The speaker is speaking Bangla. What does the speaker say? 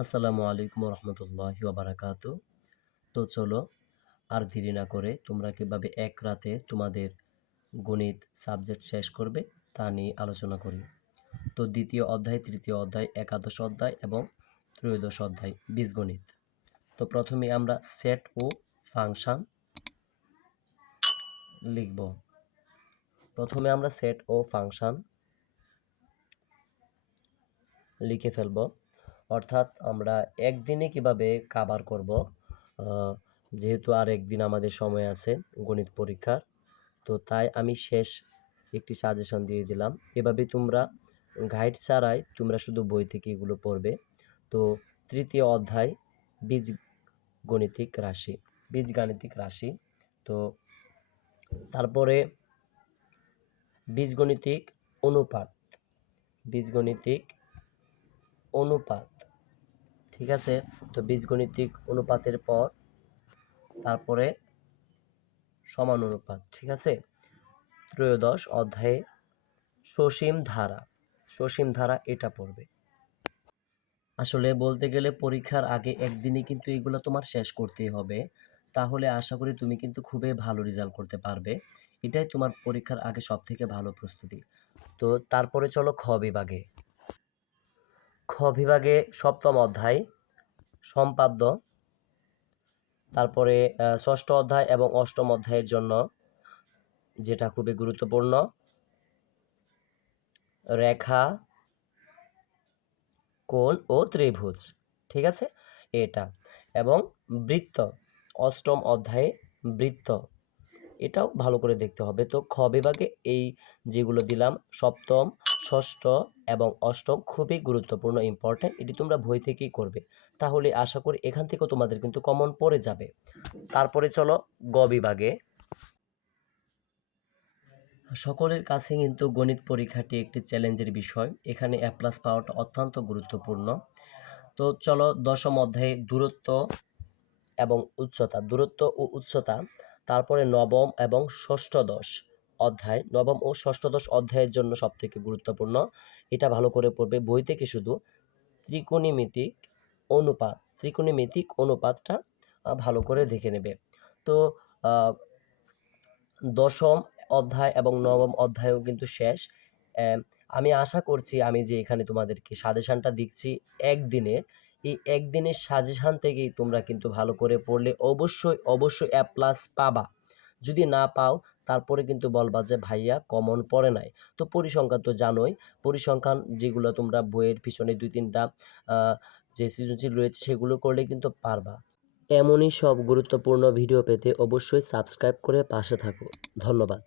আসসালামু আলাইকুম রহমতুল্লাহ বারাকাতু। তো চলো, আর দেরি না করে তোমরা কীভাবে এক রাতে তোমাদের গণিত সাবজেক্ট শেষ করবে তা নিয়ে আলোচনা করি। তো দ্বিতীয় অধ্যায়, তৃতীয় অধ্যায়, একাদশ অধ্যায় এবং ত্রয়োদশ অধ্যায় বীজগণিত। তো প্রথমে আমরা সেট ও ফাংশন লিখব। প্রথমে আমরা সেট ও ফাংশন লিখে ফেলব। অর্থাৎ আমরা একদিনে কীভাবে কাভার করব? যেহেতু আর একদিন আমাদের সময় আছে গণিত পরীক্ষার, তো তাই আমি শেষ একটি সাজেশন দিয়ে দিলাম। এভাবে তোমরা গাইড ছাড়াই তোমরা শুধু বই থেকে এগুলো পড়বে। তো তৃতীয় অধ্যায় বীজ গণিতিক রাশি, বীজগাণিতিক রাশি। তো তারপরে বীজগণিতিক অনুপাত বীজগণিতিক অনুপাত। ঠিক আছে? তো বীজগণিতিক অনুপাতের পর তারপরে সমান অনুপাত ঠিক আছে? ত্রয়োদশ অধ্যায়ে সসীম ধারা সসীম ধারা এটা পড়বে। আসলে বলতে গেলে পরীক্ষার আগে একদিনে কিন্তু এগুলো তোমার শেষ করতেই হবে। তাহলে আশা করি তুমি কিন্তু খুবই ভালো রেজাল্ট করতে পারবে। এটাই তোমার পরীক্ষার আগে সব থেকে ভালো প্রস্তুতি। তো তারপরে চলো খ বিভাগে। বিভাগে সপ্তম অধ্যায়, সম্পাদ্য। তারপরে ষষ্ঠ অধ্যায় এবং অষ্টম অধ্যায়ের জন্য যেটা খুবই গুরুত্বপূর্ণ, রেখা, কোণ ও ত্রিভুজ, ঠিক আছে? এটা। এবং বৃত্ত, অষ্টম অধ্যায়ে বৃত্ত, এটাও ভালো করে দেখতে হবে। তো খ বিভাগে এই যেগুলো দিলাম, সপ্তম ষষ্ঠ এবং অষ্টম খুবই গুরুত্বপূর্ণ ইম্পর্ট্যান্ট এটি তোমরা বই থেকেই করবে। তাহলে আশা করি এখান থেকেও তোমাদের কিন্তু কমন পড়ে যাবে। তারপরে চলো গ বিভাগে। সকলের কাছে কিন্তু গণিত পরীক্ষাটি একটি চ্যালেঞ্জের বিষয়। এখানে এ প্লাস পাওয়াটা অত্যন্ত গুরুত্বপূর্ণ। তো চলো দশম অধ্যায়ে দূরত্ব এবং উচ্চতা, দূরত্ব ও উচ্চতা, তারপরে নবম এবং ষষ্ঠদশ। অধ্যায়, নবম ও ষষ্ঠদশ অধ্যায়ের জন্য সবথেকে গুরুত্বপূর্ণ। এটা ভালো করে পড়বে। বই থেকে শুধু ত্রিকোণমিতিক অনুপাত, ত্রিকোণমিতিক অনুপাতটা ভালো করে দেখে নেবে। তো দশম অধ্যায় এবং নবম অধ্যায়ও কিন্তু শেষ। আমি আশা করছি আমি যে এখানে তোমাদেরকে সাজেশানটা দিচ্ছি একদিনে। এই একদিনের সাজেশান থেকেই তোমরা কিন্তু ভালো করে পড়লে অবশ্যই অবশ্যই এ প্লাস পাবা। যদি না পাও তারপরে কিন্তু বলবা যে, ভাইয়া কমন পড়ে নাই। তো পরিসংখ্যান তো জানোই, পরিসংখ্যান যেগুলো তোমরা বইয়ের পিছনে দুই তিনটা যে সৃজনশীল রয়েছে সেগুলো করলে কিন্তু পারবা। এমনই সব গুরুত্বপূর্ণ ভিডিও পেতে অবশ্যই সাবস্ক্রাইব করে পাশে থাকো। ধন্যবাদ।